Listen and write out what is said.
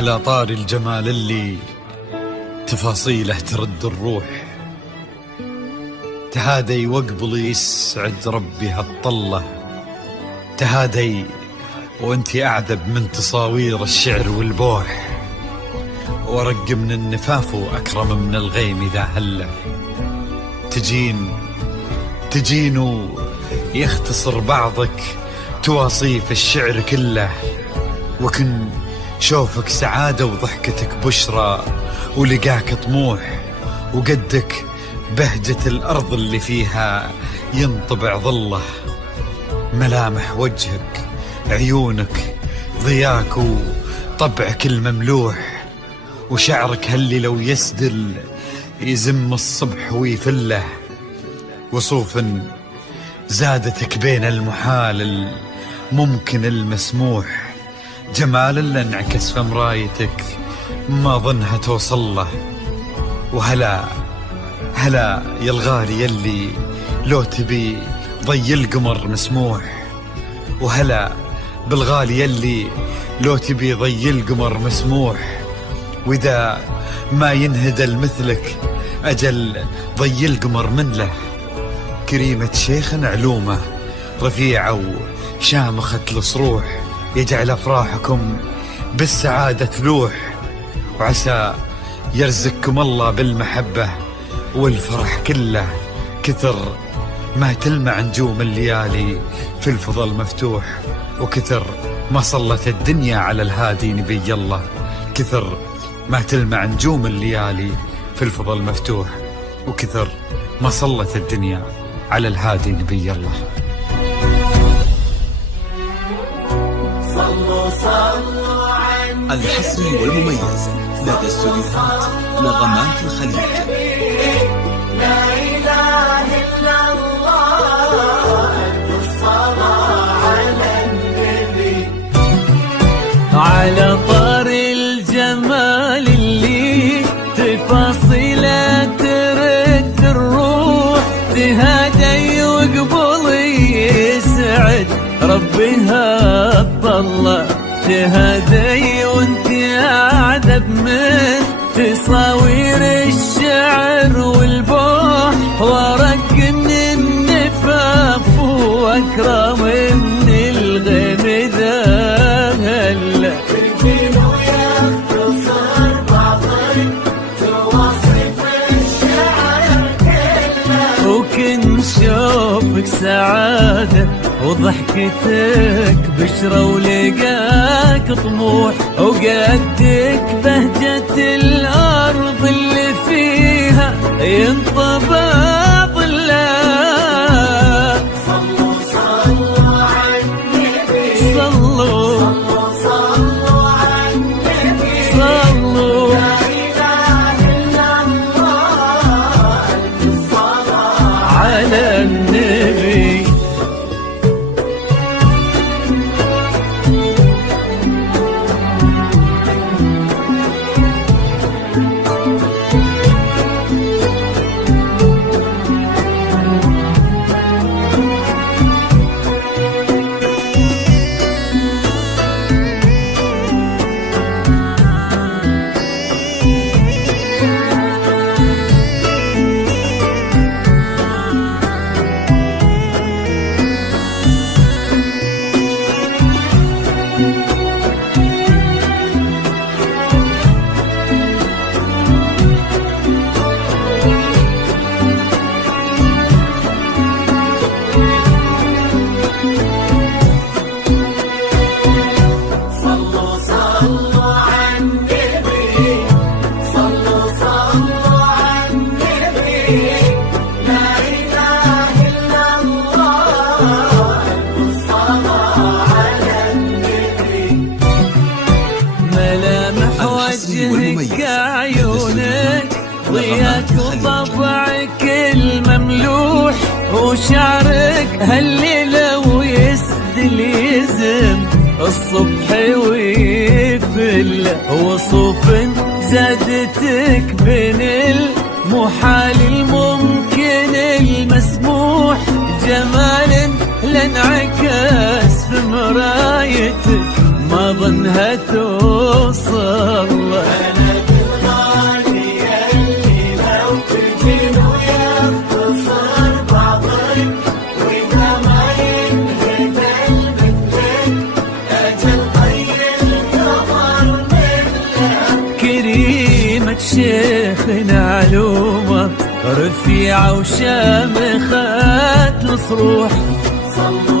على طار الجمال اللي تفاصيله ترد الروح، تهادي واقبل يسعد ربي هالطلة، تهادي وانتي أعذب من تصاوير الشعر والبوح، ورق من النفاف وأكرم من الغيم إذا هله، تجين ويختصر بعضك تواصيف الشعر كله، وكن شوفك سعادة وضحكتك بشرى، ولقاك طموح وقدك بهجة الأرض اللي فيها ينطبع ظله، ملامح وجهك عيونك ضياك وطبعك المملوح، وشعرك هاللي لو يسدل يزم الصبح ويفله، وصوف زادتك بين المحال الممكن المسموح، جمال اللي انعكس في مرايتك ما ظنها توصل له، وهلا يا الغالي يلي لو تبي ضي القمر مسموح، وهلا بالغالي يلي لو تبي ضي القمر مسموح، وإذا ما ينهدل مثلك أجل ضي القمر من له، كريمة شيخ علومه رفيعة وشامخة الصروح، يجعل أفراحكم بالسعادة تلوح، وعسى يرزقكم الله بالمحبة والفرح كله، كثر ما تلمع نجوم الليالي في الفضل مفتوح، وكثر ما صلت الدنيا على الهادي نبي الله، كثر ما تلمع نجوم الليالي في الفضل مفتوح، وكثر ما صلت الدنيا على الهادي نبي الله. الحصري والمميز لدى استوديوهات نغمات الخليج. لا إله إلا الله، الصلاة على النبي. على طار الجمال اللي تفاصيله ترد الروح، تهادي وقبل يسعد ربي هالطلة، تهادي وانتي أعذب من تصاوير الشعر والبوح، ورق من النفاف وأكرم من الغيم ذا هلا، ويختصر بعضك تواصف الشعر كله، وكن شوفك سعادة وضحكتك بشرى، ولقاك طموح وقدك بهجة الأرض اللي فيها ينطبع ظله. صلوا على النبي، صلوا على النبي، صلوا. لا إله إلا الله، الصلاة على النبي. وجهك عيونك ضياك وطبعك المملوح، وشعرك هاللي لو يسدل يزم الصبح ويفل، وصوف زادتك بين المحال الممكن المسموح، جمال لانعكس في مرايتك ما واظنها توصل. بلد الغالية اللي لو تجين ويختصر بعضك وإذا ما ينهدى مثلك أجل طي القمر مثلك. كريمة شيخنا علومة رفيعة وشامخة الصروح، صلوا